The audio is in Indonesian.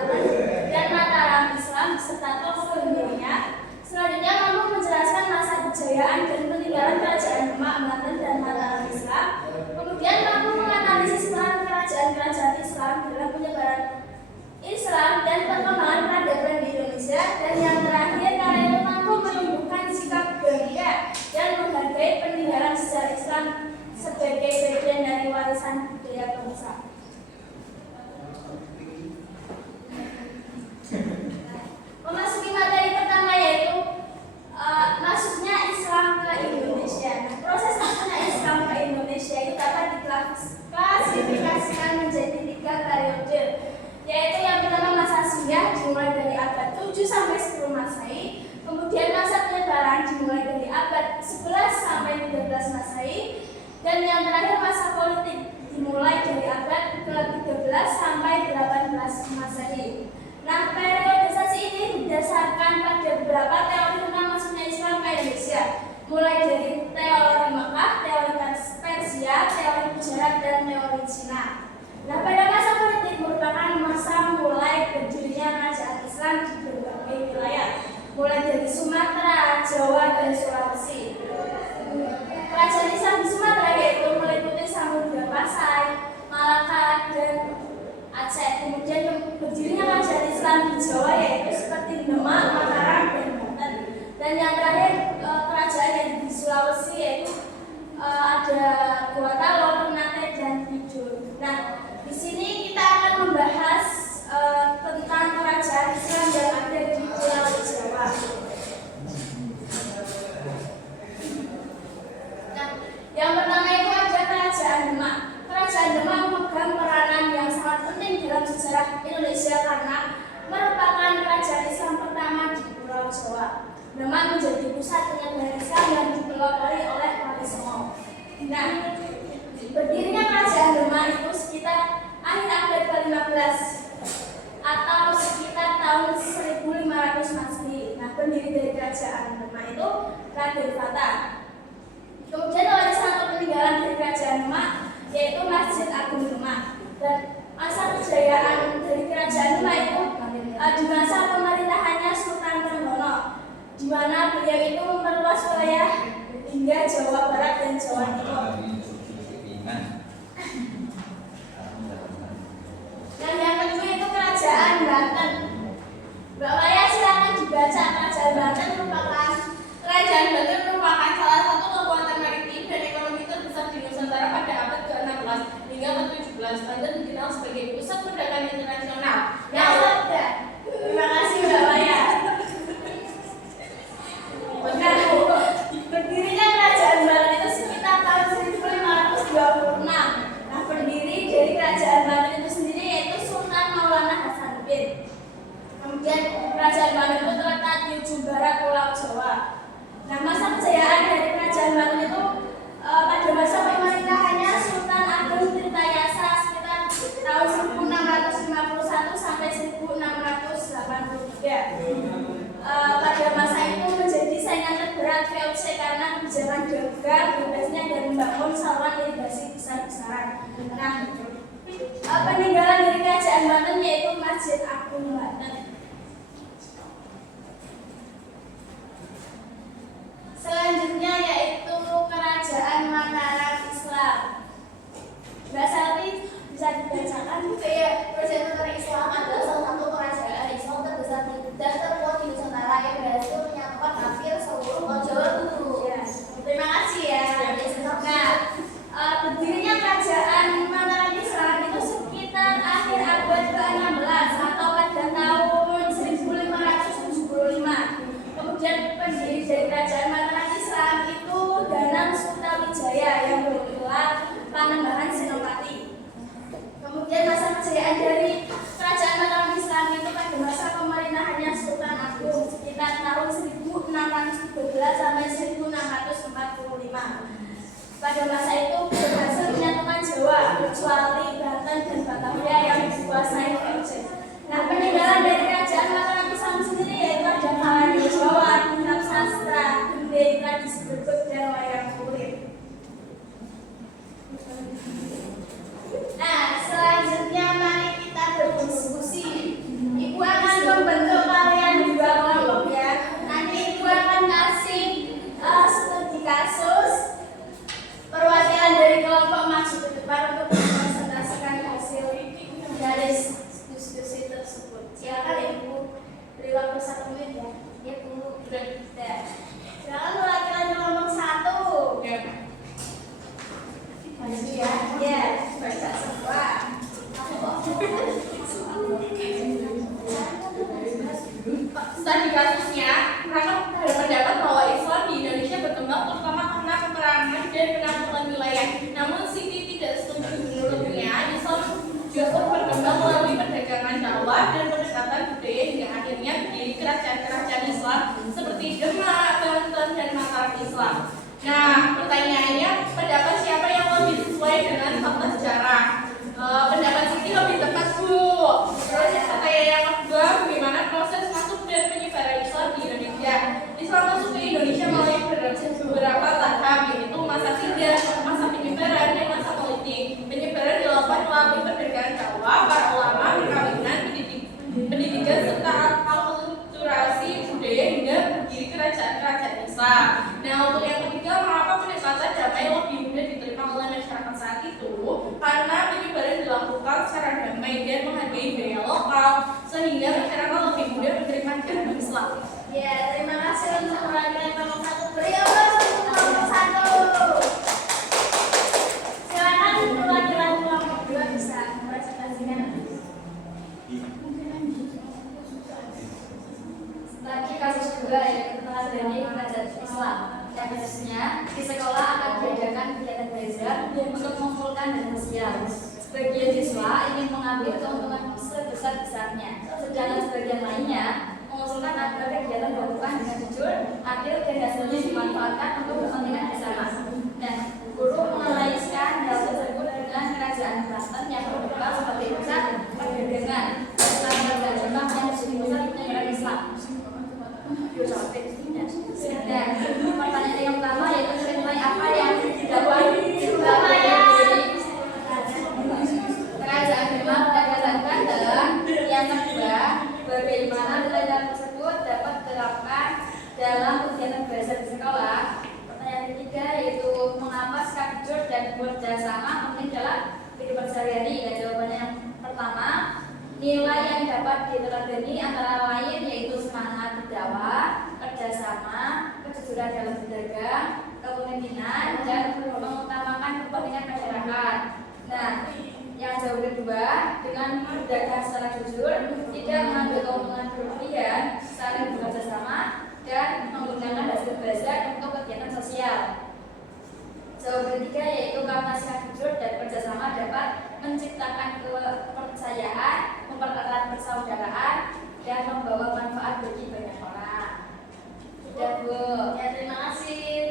Selatan dan Mataram Islam beserta tokoh pendirinya. Selanjutnya mampu menjelaskan masa kejayaan dan peninggalan kerajaan Demak, Banten, dan Mataram Islam. Kemudian mampu menganalisis peran kerajaan-kerajaan Islam dalam penyebaran Islam dan perkembangan peradaban di Indonesia. Dan yang terakhir, karya itu mampu menumbuhkan sikap bangga dan menghargai peninggalan sejarah Islam sebagai bagian dari warisan budaya bangsa. Memasuki materi pertama yaitu masuknya Islam ke Indonesia. Nah, proses masuknya Islam ke Indonesia itu dapat diklasifikasikan menjadi 3 periode, yaitu yang pertama masa Singgah dimulai dari abad 7 sampai 10 Masehi, kemudian masa penyebaran dimulai dari abad 11 sampai 13 Masehi, dan yang terakhir masa politik dimulai dari abad ke-13 sampai 18 Masehi. Nah, periodisasi ini didasarkan pada beberapa teori tentang masuknya Islam ke Indonesia, mulai dari teori Mekah, teori Persia, teori Gujarat, dan teori Cina. Nah, pada masa politik merupakan masa mulai berdirinya kerajaan Islam di berbagai wilayah, mulai dari Sumatera, Jawa, dan Sulawesi. Kerajaan Islam di Sumatera yaitu meliputi Samudra Pasai, Malaka, dan Aceh. Kemudian berdirinya kerajaan Islam di Jawa yaitu seperti Demak, Mataram, dan Banten. Dan yang terakhir kerajaan yang di Sulawesi yaitu ada Gorontalo, Ternate, dan Kidul. Nah, di sini kita akan membahas tentang kerajaan Islam yang ada di Pulau Jawa. Nah, yang pertama itu ada kerajaan Demak. Kerajaan Demak memegang peranan yang sangat penting dalam sejarah Indonesia karena merupakan kerajaan Islam pertama di Pulau Jawa. Demak menjadi pusat penyebaran Islam yang dipelopori oleh Wali Songo. Nah, berdirinya kerajaan Demak itu sekitar akhir abad ke-15 atau sekitar tahun 1500 Masehi. Nah, pendiri dari kerajaan Demak itu Raden Fata. Kemudian warisan atau peninggalan dari kerajaan Demak yaitu Masjid Agung Demak. Dan masa kejayaan dari kerajaan Demak itu di masa pemerintahannya Sultan Trenggono, di mana beliau itu memperluas wilayah hingga Jawa Barat dan Jawa Timur. Dan yang kedua itu kerajaan Banten. Mbak Maya silakan dibaca. Kerajaan Banten merupakan salah satu kekuatan maritim dan ekonomi terbesar di Nusantara pada abad ke-16 hingga ke-17. Banten dikenal sebagai pusat perdagangan internasional. Ya, sudah. Terima kasih Mbak Maya. Berdirinya kerajaan Banten itu sekitar tahun 1526. Nah, pendiri dari kerajaan Banten itu sendiri yaitu Sultan Maulana Hasanuddin. Kemudian kerajaan Banten itu terletak di ujung barat Pulau Jawa. Nah, masa kejayaan dari kerajaan Banten itu pada masa pemerintahannya Sultan Agung Tirtayasa sekitar tahun 1651 sampai 1683. Pada masa itu menjadi saingan terberat VOC karena kebijakan gagal bebasnya dan membangun saluran irigasi besar-besaran. Nah, peninggalan dari kerajaan Banten yaitu Masjid Agung Banten. Selanjutnya yaitu kerajaan Mataram Islam. Mbak Selvi bisa dibacakan? Kerajaan Mataram Islam adalah salah satu kerajaan Islam terbesar dan terkuat di Nusantara yang berhasil menyatukan hampir seluruh pulau Jawa dulu. Ya, terima kasih ya. Nah, berdirinya kerajaan Mataram Islam itu sekitar akhir abad ke-16 atau pada tahun 1575. Kemudian pendiri dari kerajaan Mataram Islam Namun Siti tidak setuju. Menurutnya Islam justru berkembang melalui perdagangan dakwah dan pendekatan budaya hingga akhirnya berdiri kerajaan-kerajaan Islam seperti Demak, Banten, dan Mataram Islam. Nah, pertanyaannya, pendapat siapa yang lebih sesuai dengan fakta sejarah? Pendapat Siti lebih tepat, Bu. Terus pertanyaan yang kedua, bagaimana proses masuk dan penyebaran Islam di Indonesia? Islam masuk ke Indonesia melalui beberapa tahap, yaitu masa singgah, masa penyebaran, dan masa politik. Penyebaran dilakukan melalui perdagangan dakwah, para ulama, perkawinan, pendidikan, serta akulturasi budaya hingga berdiri kerajaan-kerajaan Islam. Nah, untuk yang ketiga, mengapa pendekatan damai lebih mudah diterima oleh masyarakat saat itu? Karena penyebaran dilakukan secara damai dan menghargai budaya lokal, sehingga masyarakat lebih mudah menerima ajaran Islam. Ya, terima kasih untuk perwakilan kelompok 1. Beri aplaus untuk kelompok 1. Silakan perwakilan kelompok 2 bisa mempresentasikan. Lagi kasus kedua yaitu telah terjadi kerajaan Islam. Yang khususnya di sekolah akan diadakan kegiatan belajar untuk mengumpulkan dana sosial. Sebagian siswa ingin mengambil keuntungan sebesar-besarnya, sedangkan sebagian lainnya mengusulkan agar kegiatan dilakukan dengan jujur, adil, dan hasilnya dimanfaatkan untuk kepentingan bersama. Nah, guru mengaitkan hal tersebut dengan kerajaan Banten yang berkembang sebagai pusat perdagangan. Selama contoh yang menjadi pusat penyebaran Islam. Dan pertanyaan yang pertama yaitu nilai apa yang dapat kerajaan Demak dan kerajaan Banten. Yang kedua, bagaimana nilai tersebut dapat diterapkan dalam kegiatan belajar di sekolah. Pertanyaan ketiga yaitu mengapa sikap jujur dan bekerjasama penting dalam kehidupan sehari-hari. Dan jawabannya yang pertama, nilai yang dapat diteladani antara lain yaitu semangat berdakwah, kerjasama, kejujuran dalam berdagang, kepemimpinan, dan mengutamakan kepentingan masyarakat. Nah, yang jauh kedua, dengan berdagang secara jujur, tidak mengambil keuntungan berlebihan, saling bekerja sama, dan menggunakan hasil belajar untuk kegiatan sosial. Jawab ketiga yaitu karena sikap jujur dan kerjasama dapat menciptakan kepercayaan, mempererat persaudaraan, dan membawa manfaat bagi banyak orang. Sudah, Bu. Ya, terima kasih.